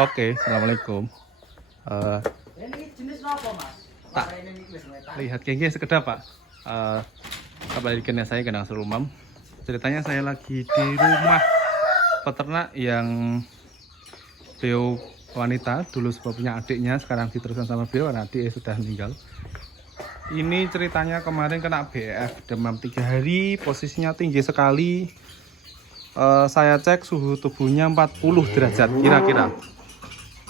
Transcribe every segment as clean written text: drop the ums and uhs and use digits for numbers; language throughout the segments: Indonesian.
Oke, assalamualaikum. Ini jenis apa, Mas? Tak lihat gengge sekedap Pak. Kembali di saya Kenang Serumam. Ceritanya saya lagi di rumah peternak yang beliau wanita, dulu sebab punya adiknya, sekarang diteruskan sama beliau karena adiknya sudah meninggal. Ini ceritanya kemarin kena BF, demam 3 hari, posisinya tinggi sekali. Saya cek suhu tubuhnya 40 derajat kira-kira.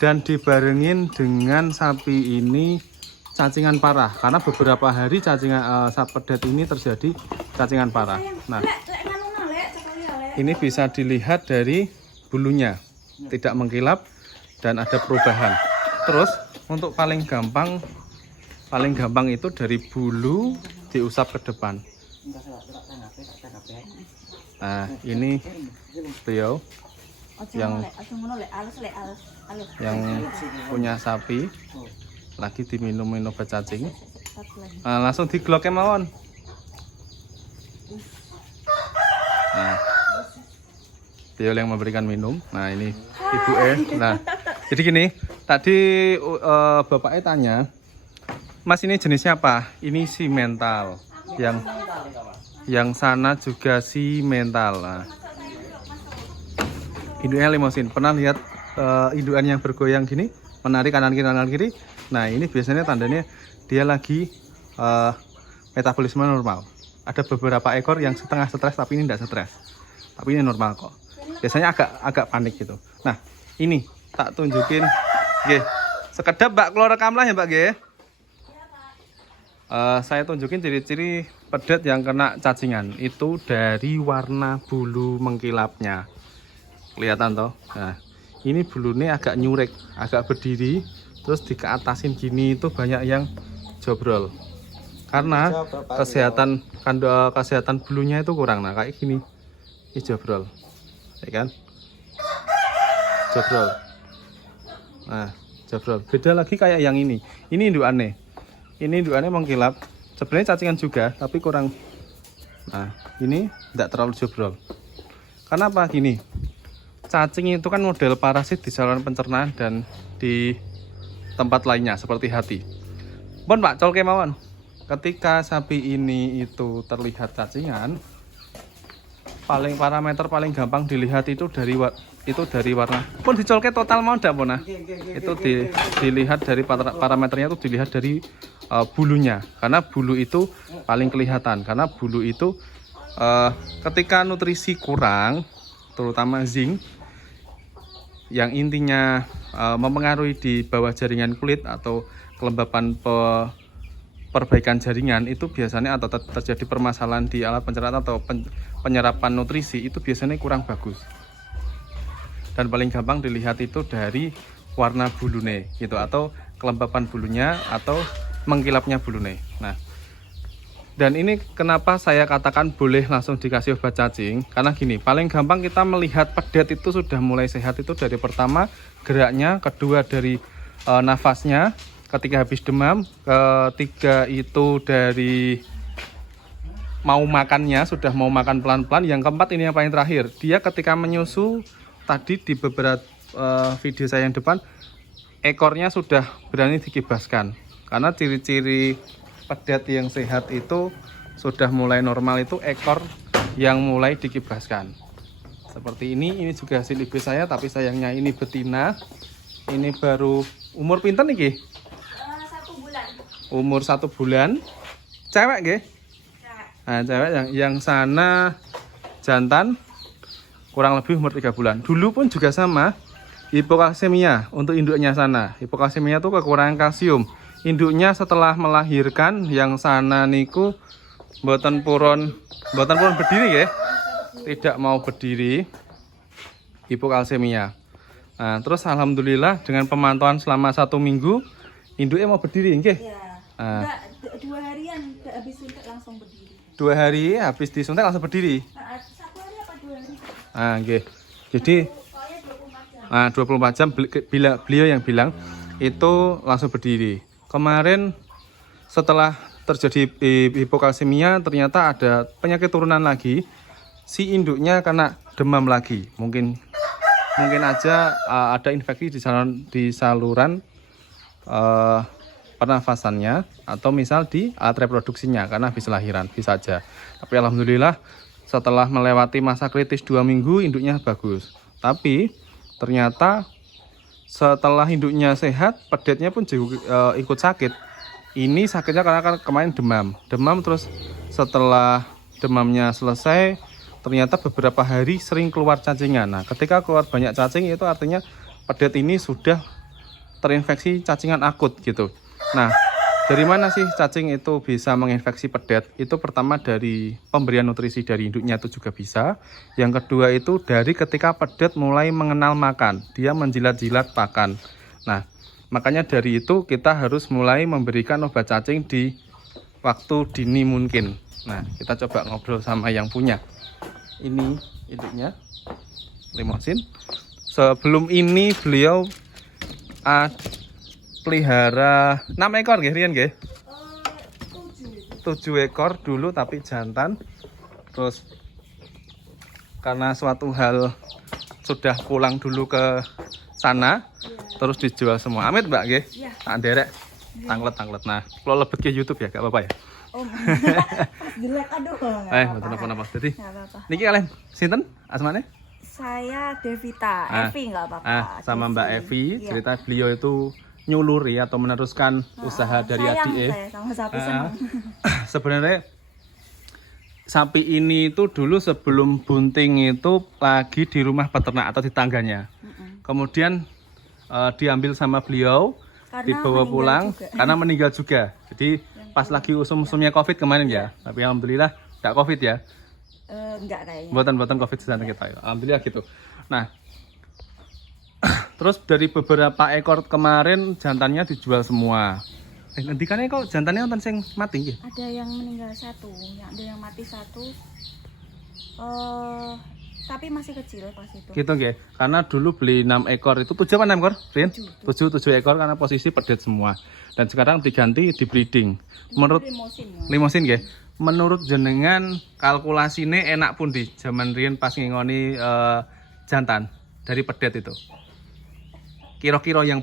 Dan dibarengin dengan sapi ini cacingan parah, karena beberapa hari cacingan sapedet ini terjadi cacingan parah. Nah, ini bisa dilihat dari bulunya tidak mengkilap dan ada perubahan. Terus untuk paling gampang itu dari bulu diusap ke depan. Nah, ini beliau yang punya sapi lagi diminum obat cacing. Langsung diglok mawon. Nah, beliau yang memberikan minum. Nah, ini ibu Nah, jadi gini, tadi bapaknya tanya, Mas ini jenisnya apa? Ini si mental. Yang sana juga si mental. Nah, induknya limosin. Pernah lihat indukan yang bergoyang gini, menarik kanan kiri? Nah, ini biasanya tandanya dia lagi metabolisme normal. Ada beberapa ekor yang setengah stres, tapi ini tidak stres. Tapi ini normal kok. Biasanya agak panik gitu. Nah, ini tak tunjukin. Oke, sekedap Mbak keluar rekamlah ya Mbak G. Saya tunjukin ciri-ciri pedet yang kena cacingan. Itu dari warna bulu mengkilapnya. Kelihatan toh. Nah, ini bulunya agak nyurek, agak berdiri, terus di keatasin gini itu banyak yang jobrol. Karena kesehatan bulunya itu kurang. Nah, kayak gini. Ini jobrol. Ya kan? Jobrol. Nah, jobrol. Beda lagi kayak yang ini. Ini indukannya. Ini indukannya mengkilap. Sebenarnya cacingan juga, tapi kurang. Nah, ini tidak terlalu jobrol. Karena apa? Gini. Cacing itu kan model parasit di saluran pencernaan dan di tempat lainnya seperti hati. Pun Pak, colke mawon. Ketika sapi ini itu terlihat cacingan, parameter paling gampang dilihat itu dari warna. Pun dicolke total mau ndak pun nah. Itu dilihat dari parameternya itu dilihat dari bulunya. Karena bulu itu paling kelihatan. Karena bulu itu ketika nutrisi kurang, terutama zinc, yang intinya mempengaruhi di bawah jaringan kulit atau kelembapan perbaikan jaringan, itu biasanya atau terjadi permasalahan di alat pencernaan atau penyerapan nutrisi itu biasanya kurang bagus. Dan paling gampang dilihat itu dari warna bulunya gitu, atau kelembapan bulunya atau mengkilapnya bulunya. Nah, dan ini kenapa saya katakan boleh langsung dikasih obat cacing, karena gini, paling gampang kita melihat pedet itu sudah mulai sehat itu dari pertama geraknya, kedua dari nafasnya ketika habis demam, ketiga itu dari mau makannya, sudah mau makan pelan-pelan, yang keempat ini yang paling terakhir, dia ketika menyusu. Tadi di beberapa video saya yang depan, ekornya sudah berani dikibaskan, karena ciri-ciri pedet yang sehat itu sudah mulai normal itu ekor yang mulai dikibaskan seperti ini juga hasil ibu saya, tapi sayangnya ini betina. Ini baru umur pinten nih? 1 bulan. Umur 1 bulan. Cewek nggih? Nah, cewek yang sana jantan kurang lebih umur 3 bulan. Dulu pun juga sama, hipokalsemia untuk induknya sana. Hipokalsemia itu kekurangan kalsium. Induknya setelah melahirkan yang sana niku mboten purun berdiri ya. Tidak mau berdiri, hipokalsemia. Nah, terus alhamdulillah dengan pemantauan selama 1 minggu induknya mau berdiri nggih. Iya. Nah, 2 harian habis suntik langsung berdiri. 2 hari habis disuntik langsung berdiri. 1 hari apa 2 hari? Nah, nggih. Jadi 24 jam beliau yang bilang itu langsung berdiri. Kemarin setelah terjadi hipokalsemia ternyata ada penyakit turunan lagi. Si induknya kena demam lagi. Mungkin mungkin aja ada infeksi di saluran pernafasannya atau misal di alat reproduksinya karena habis lahiran, bisa aja. Tapi alhamdulillah setelah melewati masa kritis 2 minggu induknya bagus. Tapi ternyata setelah induknya sehat, pedetnya pun juga ikut sakit. Ini sakitnya karena kemarin demam terus setelah demamnya selesai, ternyata beberapa hari sering keluar cacingan. Nah, ketika keluar banyak cacing itu artinya pedet ini sudah terinfeksi cacingan akut gitu. Nah, dari mana sih cacing itu bisa menginfeksi pedet? Itu pertama dari pemberian nutrisi dari induknya itu juga bisa. Yang kedua itu dari ketika pedet mulai mengenal makan, dia menjilat-jilat pakan. Nah, makanya dari itu kita harus mulai memberikan obat cacing di waktu dini mungkin. Nah, kita coba ngobrol sama yang punya. Ini induknya, limosin. Sebelum ini beliau pelihara 6 ekor nggih Rian nggih? 7 ekor dulu tapi jantan. Terus karena suatu hal sudah pulang dulu ke sana, terus dijual semua. Amit Mbak nggih? Iya. Tak derek. Tanglet. Nah, kalau lebet ke YouTube ya gak apa-apa ya. Oh, jelek aduh. Betul apa-apa. Jadi Nggak apa-apa. niki kalian sinten asmane? Saya Devita, Evi nggak apa-apa. Sama Mbak Evi, Iya. cerita beliau itu nyuluri atau meneruskan usaha dari sayang adik. saya sama sapi senang. Sebenarnya sapi ini itu dulu sebelum bunting itu lagi di rumah peternak atau di tangganya. Kemudian diambil sama beliau, Karena dibawa meninggal pulang juga. karena meninggal juga. Jadi pas lagi usum-usumnya COVID kemarin ya. Tapi alhamdulillah enggak COVID ya. Enggak kayaknya. Buatan COVID sesantai kita. Alhamdulillah gitu. Nah, terus dari beberapa ekor kemarin jantannya dijual semua. Nanti kan kok jantannya nonton sing mati nggih? Ada yang meninggal 1, ada yang mati 1. Tapi masih kecil pas itu. Gitu nggih. Karena dulu beli 6 ekor itu 7 apa 6 ekor? Rin? 7 ekor karena posisi pedet semua. Dan sekarang diganti di breeding. Menurut limosin nggih. Menurut jenengan kalkulasine enak pun di zaman riyen pas ngingoni jantan dari pedet itu. Kira-kira yang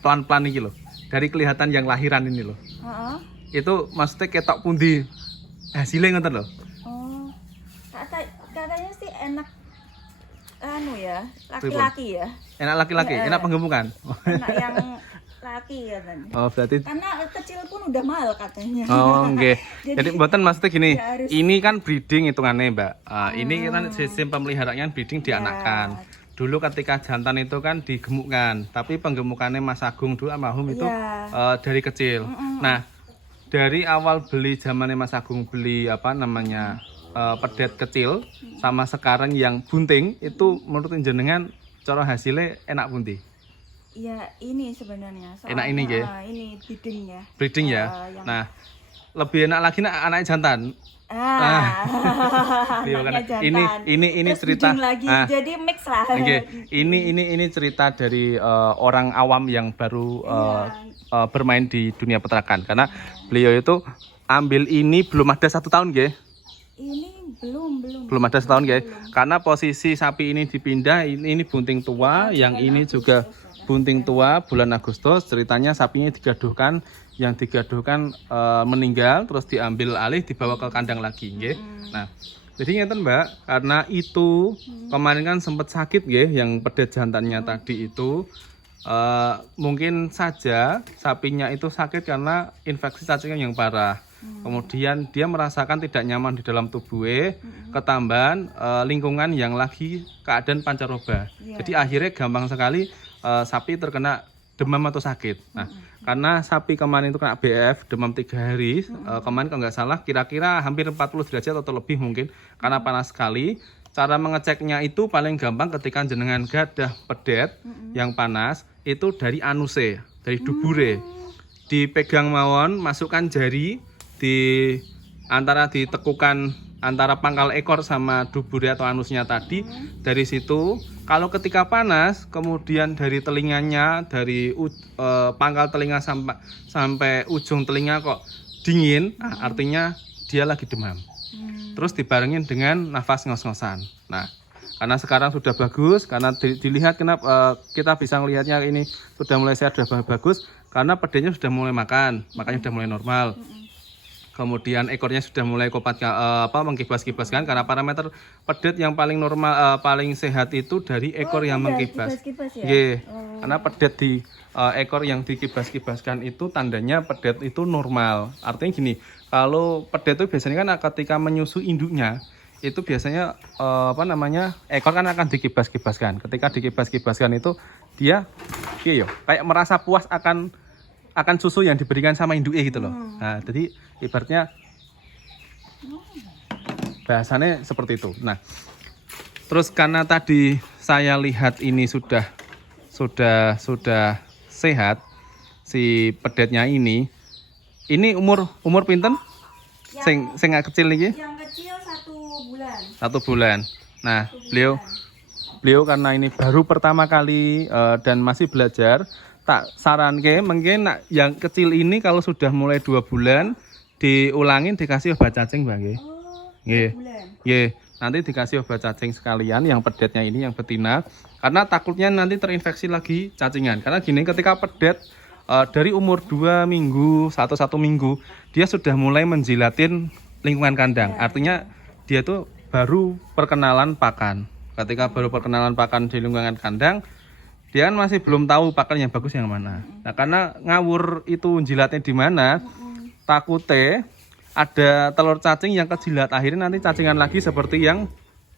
pelan-pelan iki lho. Dari kelihatan yang lahiran ini loh. Itu maksudnya ketok pundi hasilnya ngoten lho. Oh. Katanya sih enak laki-laki ya. Enak laki-laki, Ya, enak penggemukan. Enak yang laki katanya. Oh, berarti Karena kecil pun udah mahal katanya. oh, nggih. Jadi mboten maksudnya gini, ya harus- ini kan breeding hitungannya, Mbak. Ini kan sistem pemeliharaannya breeding dianakkan. Dulu ketika jantan itu kan digemukkan, tapi penggemukannya Mas Agung dulu almarhum itu dari kecil. Nah, dari awal beli zamannya Mas Agung beli pedet kecil sama sekarang yang bunting itu menurut jenengan cara hasilnya enak pundi? Ya ini sebenarnya. Enak ini nggih? Ini breedingnya. Breeding ya. yang- Nah, lebih enak lagi anak jantan. Iya, anaknya kan? jantan. Ini Terus cerita. breeding lagi, jadi mix lah. Oke, ini cerita dari orang awam yang baru bermain di dunia peternakan karena beliau itu ambil ini belum ada 1 tahun, nggih. Ini belum. Belum ada 1 tahun, nggih. Karena posisi sapi ini dipindah, ini bunting tua, yang ini juga bunting tua bulan Agustus. Ceritanya sapinya digaduhkan, yang digaduhkan meninggal, terus diambil alih, dibawa ke kandang lagi, nggih. Nah, jadi ngeten Mbak, karena itu kemarin kan sempat sakit, nggih, yang pedet jantannya tadi itu. Mungkin saja sapinya itu sakit karena infeksi cacing yang parah. Kemudian dia merasakan tidak nyaman di dalam tubuhnya, ketambahan lingkungan yang lagi keadaan pancaroba. Jadi akhirnya gampang sekali sapi terkena demam atau sakit. Nah, karena sapi kemarin itu kena BF, demam 3 hari, kemarin kalau nggak salah kira-kira hampir 40 derajat atau lebih mungkin, karena panas sekali. Cara mengeceknya itu paling gampang ketika jenengan gadah pedet yang panas, itu dari anuse, dari dubure. Dipegang mawon, masukkan jari, ditekukan antara pangkal ekor sama dubure atau anusnya tadi. Dari situ kalau ketika panas, kemudian dari telinganya, dari pangkal telinga sampai ujung telinga kok dingin, artinya dia lagi demam. Terus dibarengin dengan nafas ngos-ngosan. Nah, Karena sekarang sudah bagus, karena dilihat kenapa kita bisa melihatnya ini sudah mulai sehat, sudah bagus karena pedenya sudah mulai makan, makanya sudah mulai normal. Kemudian ekornya sudah mulai kopat mengkibas-kibaskan karena parameter pedet yang paling normal paling sehat itu dari ekor yang mengkibas. Ya? Karena pedet di ekor yang dikibas-kibaskan itu tandanya pedet itu normal. Artinya gini, kalau pedet itu biasanya kan ketika menyusui induknya itu biasanya ekor kan akan dikibas-kibaskan. Ketika dikibas-kibaskan itu dia kayak merasa puas akan susu yang diberikan sama induknya gitu loh. Nah, jadi ibaratnya bahasannya seperti itu. Nah, terus karena tadi saya lihat ini sudah sehat si pedetnya ini umur pinten? Sing kecil nih? Yang kecil 1 bulan. 1 bulan. Nah, beliau karena ini baru pertama kali dan masih belajar, tak saran mungkin yang kecil ini kalau sudah mulai 2 bulan diulangin dikasih obat cacing, Bang. Nggih. Nanti dikasih obat cacing sekalian yang pedetnya ini yang betina karena takutnya nanti terinfeksi lagi cacingan. Karena gini, ketika pedet dari umur 2 minggu, 1 minggu, dia sudah mulai menjilatin lingkungan kandang. Artinya dia tuh baru perkenalan pakan. Ketika baru perkenalan pakan di lingkungan kandang, dia kan masih belum tahu pakan yang bagus yang mana. Nah, karena ngawur itu jilatnya di mana, takutnya ada telur cacing yang kejilat, akhirnya nanti cacingan lagi seperti yang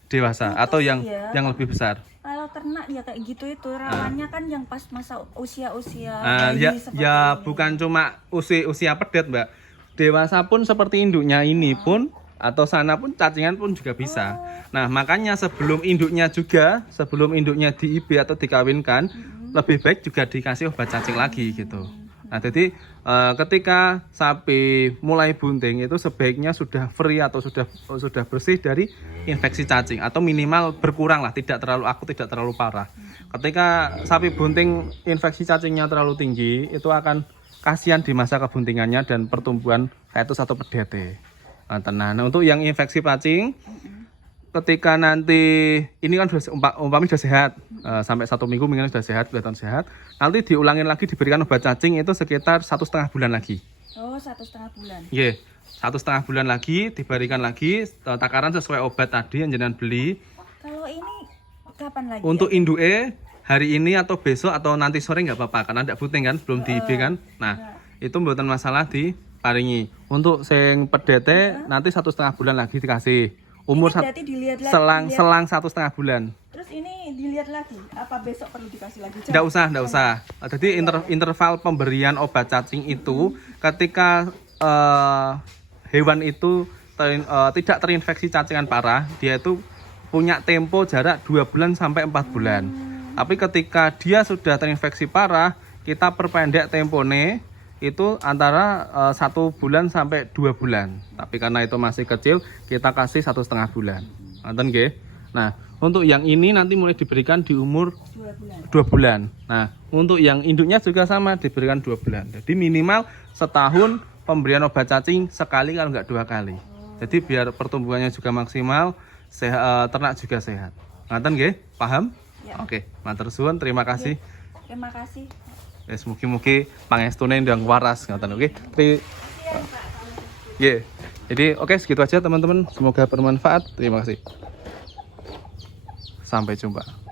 dewasa atau yang lebih besar. Kalau ternak ya kayak gitu itu rawannya kan yang pas masa usia-usia bukan cuma usia pedet, Mbak. Dewasa pun seperti induknya ini pun atau sana pun cacingan pun juga bisa. Nah, makanya sebelum induknya di IB atau dikawinkan, lebih baik juga dikasih obat cacing lagi gitu. Nah, jadi ketika sapi mulai bunting itu sebaiknya sudah free atau sudah bersih dari infeksi cacing atau minimal berkurang lah, tidak terlalu akut, tidak terlalu parah. Ketika sapi bunting infeksi cacingnya terlalu tinggi, itu akan kasihan di masa kebuntingannya dan pertumbuhan fetus atau pedete. Nah, untuk yang infeksi cacing, ketika nanti ini kan umpamanya sudah sehat sampai 1 minggu mungkin sudah sehat, kelihatan sehat, nanti diulangin lagi diberikan obat cacing itu sekitar 1,5 bulan lagi. 1,5 bulan. 1,5 bulan lagi diberikan lagi takaran sesuai obat tadi yang jenengan beli. Kalau ini kapan lagi? Untuk induke hari ini atau besok atau nanti sore nggak apa-apa karena tidak bunting kan, belum di IB kan. Nah, itu bukan masalah diparingi. Untuk sing pedete nanti 1,5 bulan lagi dikasih. Umur selang 1,5 bulan. Terus ini dilihat lagi apa besok perlu dikasih lagi? Nggak usah. Jadi interval pemberian obat cacing itu ketika hewan itu tidak terinfeksi cacingan parah, dia itu punya tempo jarak 2 bulan sampai 4 bulan. Tapi ketika dia sudah terinfeksi parah, kita perpendek tempone itu antara 1 bulan sampai 2 bulan. Tapi karena itu masih kecil, kita kasih 1,5 bulan. Nonton nggih? Nah, untuk yang ini nanti mulai diberikan di umur 2 bulan. Nah, untuk yang induknya juga sama diberikan 2 bulan. Jadi minimal setahun pemberian obat cacing sekali kalau nggak 2 kali. Jadi biar pertumbuhannya juga maksimal, ternak juga sehat. Nonton nggih? Paham? Ya. Oke, matur suwun, terima kasih. Terima kasih. Wis mugi-mugi pangestune ndang waras ngoten oke. Jadi oke segitu aja teman-teman. Semoga bermanfaat. Terima kasih. Sampai jumpa.